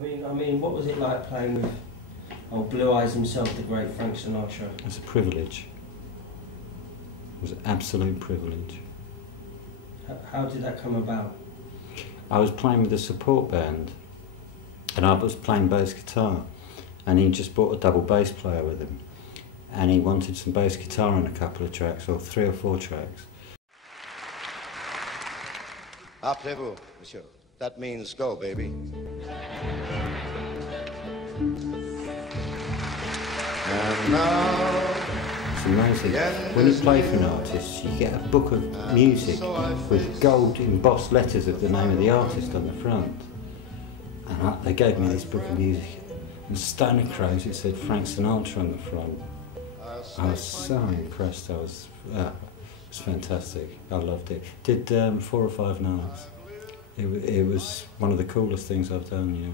I mean, what was it like playing with Blue Eyes himself, the great Frank Sinatra? It was a privilege. It was an absolute privilege. How did that come about? I was playing with a support band, and I was playing bass guitar, and he just brought a double bass player with him, and he wanted some bass guitar on a couple of tracks, or 3 or 4 tracks. Appelez-vous, monsieur. That means go, baby. And now, it's amazing. When you play for an artist, you get a book of music with gold embossed letters of the name of the artist on the front. And they gave me this book of music. And Stoner Crows, it said Frank Sinatra on the front. I was so impressed. It was fantastic. I loved it. Did 4 or 5 nights. It was one of the coolest things I've done, yeah.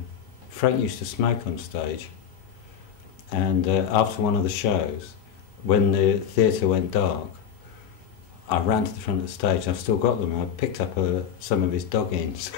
Frank used to smoke on stage, and after one of the shows, when the theatre went dark, I ran to the front of the stage. I've still got them. I picked up some of his dog ends.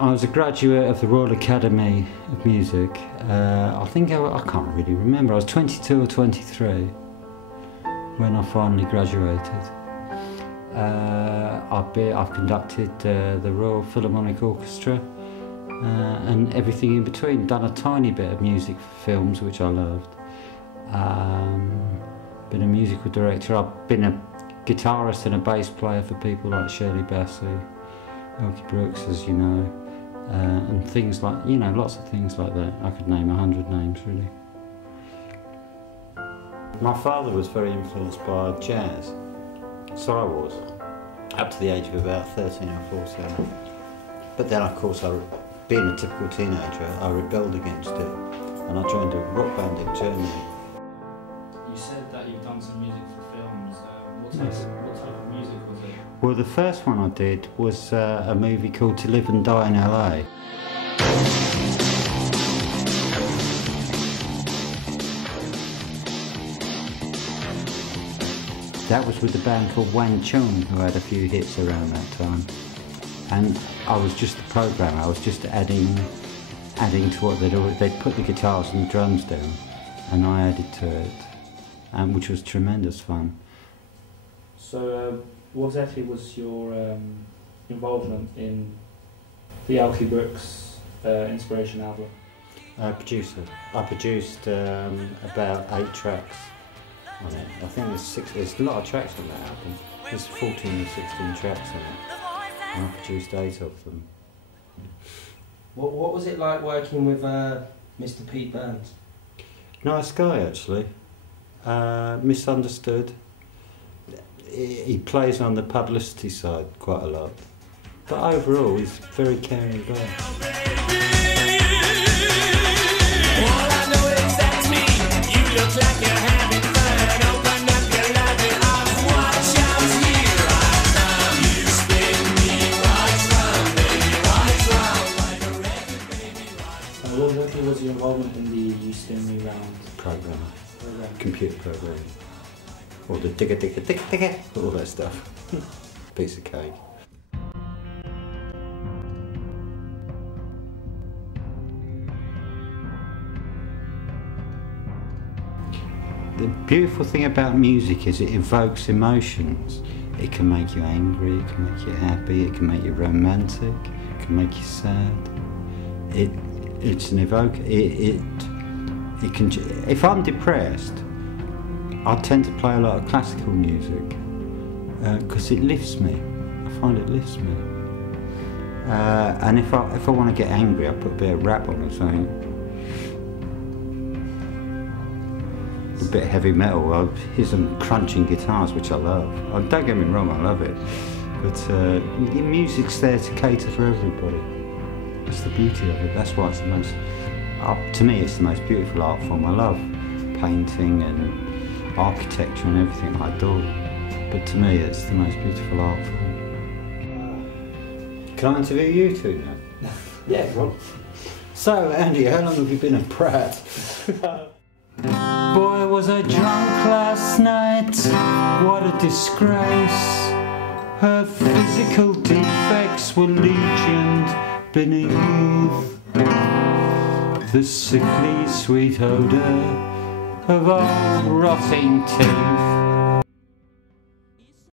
I was a graduate of the Royal Academy of Music. I think I can't really remember. I was 22 or 23 when I finally graduated. I've conducted the Royal Philharmonic Orchestra and everything in between. Done a tiny bit of music for films, which I loved. Been a musical director. I've been a guitarist and a bass player for people like Shirley Bassey, Milky Brooks, as you know. And things like, you know, lots of things like that. I could name 100 names, really. My father was very influenced by jazz, so I was, up to the age of about 13 or 14. But then, of course, being a typical teenager, I rebelled against it, and I joined a rock band in Germany. You said that you've done some music for films. What type of music was it? Well, the first one I did was a movie called To Live and Die in LA. That was with a band called Wang Chung, who had a few hits around that time. And I was just the programmer. I was just adding to what they'd put the guitars and the drums down, and I added to it, which was tremendous fun. So, what exactly was your involvement in the Alki Brooks Inspiration album? I produced about 8 tracks on it. I think there's a lot of tracks on that album. There's 14 or 16 tracks on it, and I produced 8 of them. What was it like working with Mr. Pete Burns? Nice guy, actually. Misunderstood. He plays on the publicity side quite a lot, but overall he's a very caring guy. All I know is that's me. You look like you're having fun. Open up your loving arms, watch out here I come. You spin me right round, baby, right round, like a record, baby, right. What exactly was your involvement in the You Spin Me Round program? Computer program. All the digga, all that stuff. Piece of cake. The beautiful thing about music is it evokes emotions. It can make you angry, it can make you happy, it can make you romantic, it can make you sad. It's an evoker. It can. If I'm depressed, I tend to play a lot of classical music because it lifts me. I find it lifts me. And if I want to get angry, I put a bit of rap on or something. A bit of heavy metal. I hear some crunching guitars, which I love. Don't get me wrong, I love it. But music's there to cater for everybody. That's the beauty of it. That's why it's the most. To me, it's the most beautiful art form. I love painting and architecture and everything. I adore it. but to me it's the most beautiful art form. Can I interview you two now? Yeah, go on. So, Andy, how long have you been a brat? Boy, was I drunk last night, what a disgrace. Her physical defects were legioned beneath the sickly sweet odour of old rotting teeth.